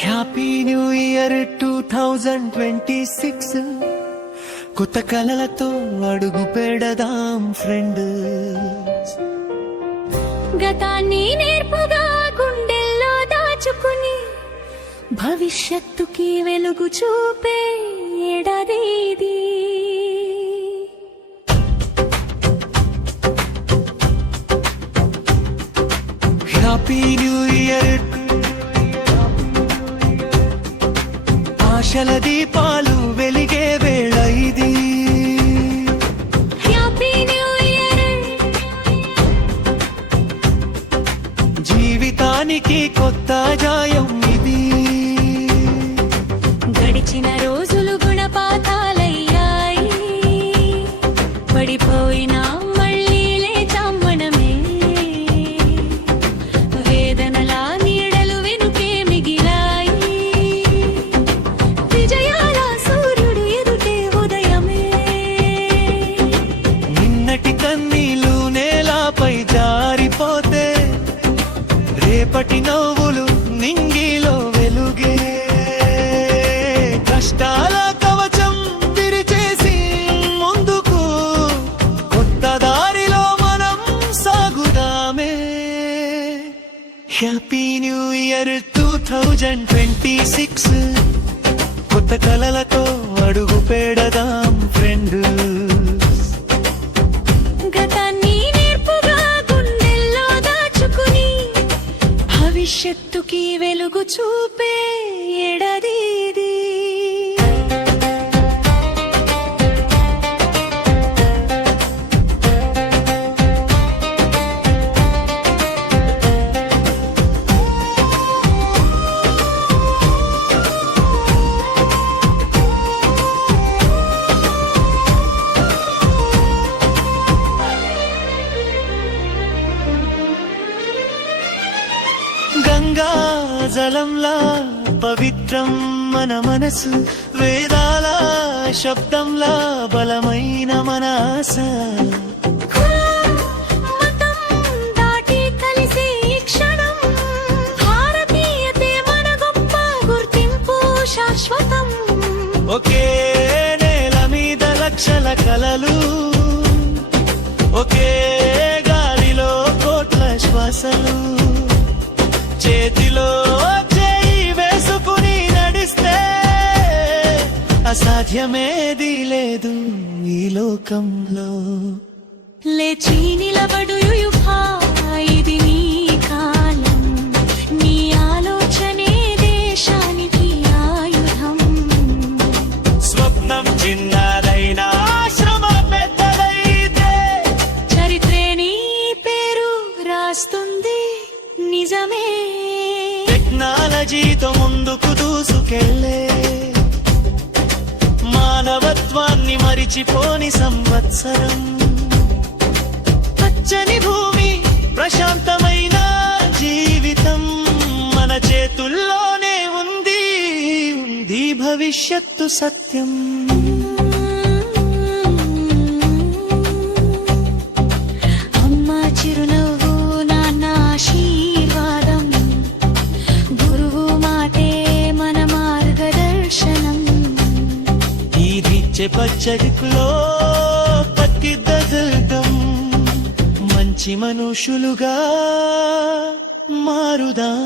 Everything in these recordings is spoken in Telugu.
హ్యాపీ న్యూ ఇయర్ 2026 కొత్త కలలతో అడుగు పెడదాం ఫ్రెండ్. గతాన్ని నేర్పుగా గుండెల్లో దాచుకుని భవిష్యత్తుకి వెలుగు చూపే ఏడాది ఇది. హ్యాపీ న్యూ ఇయర్, ఆశల దీపాలు వెలిగే వేళ ఇది. హ్యాపీ న్యూ ఇయర్, జీవితానికి కొత్త జాయం ఇది. గడిచిన రోజులు గుణపాఠాలయ్యాయి, పడిపోయిన మళ్ళీ లేచాం మనమే. వేదనల నీడలు వెనుకే మిగిలాయి, విజయాల సూర్యుడు ఎదుటే ఉదయమే. నిన్నటి కన్నీళ్లు నేలపై జారిపోతే రేపటి నవ్వులు నింగిలో వెలుగే. కష్టాల కవచం విరిచేసి ముందుకు కొత్త దారిలో మనం సాగుదామే. హ్యాపీ న్యూ ఇయర్ 2026 కొత్త కలలతో అడుగు పెడదాం ఫ్రెండ్. గతాన్ని నేర్పుగా గుండెల్లో దాచుకుని భవిష్యత్తుకి వెలుగు చూపే ఏడాది ఇది. గంగా జలంలా పవిత్రం మన మనసు, వేదాల శబ్దంలా బలమైన మన ఆశ. మతం దాటి కలిసే ఈ క్షణం, భారతీయతే మన గొప్ప గుర్తింపు శాశ్వతం. ఒకే నేల మీద లక్షల కలలు, ఒకే గాలిలో కోట్ల శ్వాసలు. చేతిలో చేయి వేసుకుని నడిస్తే అసాధ్యమేది లేదు ఈ లోకంలో. లేచి నిలబడు యువా, ఇది నీ కాలం. నీ ఆలోచనే దేశానికి ఆయుధం. స్వప్నం చిన్నదైనా శ్రమ పెద్దదైతే చరిత్రే నీ పేరు రాస్తుంది నిజమే. టెక్నాలజీతో ముందుకు దూసుకెళ్ళే మానవత్వాన్ని మరిచిపోని సంవత్సరం. పచ్చని భూమి, ప్రశాంతమైన జీవితం మన చేతుల్లోనే ఉంది. భవిష్యత్తు సత్యం. అమ్మ చిరునవ్వు, నాన్న ఆశీర్వాదం, గురువు మాటే మన మార్గదర్శనం. ఈదిచ్చే పచ్చడికులో పట్టిద్దం, మంచి మనుషులుగా మారుదాం.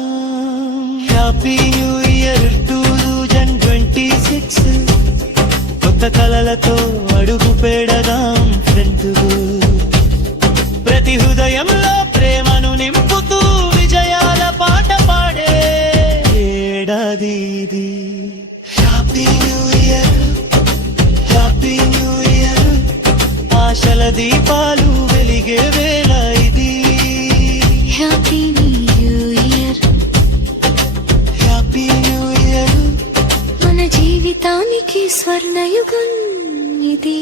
హ్యాపీ న్యూ ఇయర్ 2026 కొత్త కలలతో అడుగు పెడదాం ఫ్రెండ్. ప్రతి హృదయంలో ప్రేమను నింపుతూ విజయాల పాట పాడే ఏడాది ఇది. Happy new year, happy new year, ఆశల దీపాలు వెలిగే వేళ ఇది. Happy new year, happy new year, మన జీవితానికి స్వర్ణయుగం ఇది.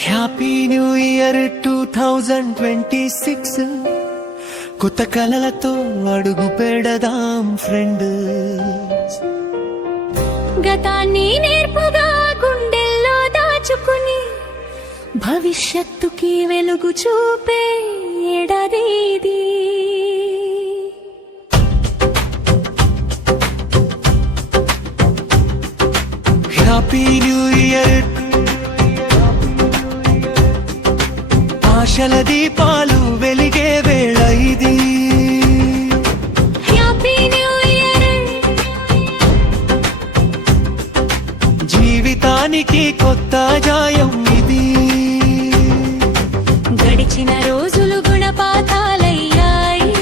హ్యాపీ న్యూ ఇయర్ 2026 కొత్త కలలతో అడుగు పెడదాం ఫ్రెండ్. గతాన్ని నేర్పుగా గుండెల్లో దాచుకుని భవిష్యత్తుకి వెలుగు చూపే ఏడాది ఇది. హ్యాపీ న్యూ ఇయర్, ఆశల దీపాలు వెలిగే వేళ ఇది. హ్యాపీ న్యూ ఇయర్, జీవితానికి కొత్త జాయం ఇది. గడిచిన రోజులు గుణపాఠాలయ్యాయి,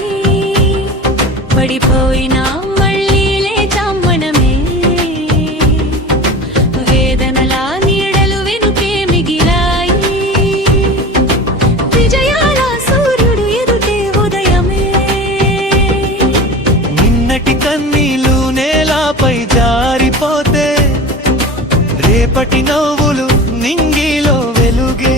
పడిపోయినా మళ్ళీ లేచాం మనమే. వేదనలా నీడలు వెనుకే మిగిలాయి, విజయాల సూర్యుడు ఎదుటే ఉదయమే. నిన్నటి కన్నీళ్లు నేలపై జారిపోతే రేపటి నవ్వులు నింగిలో వెలుగే.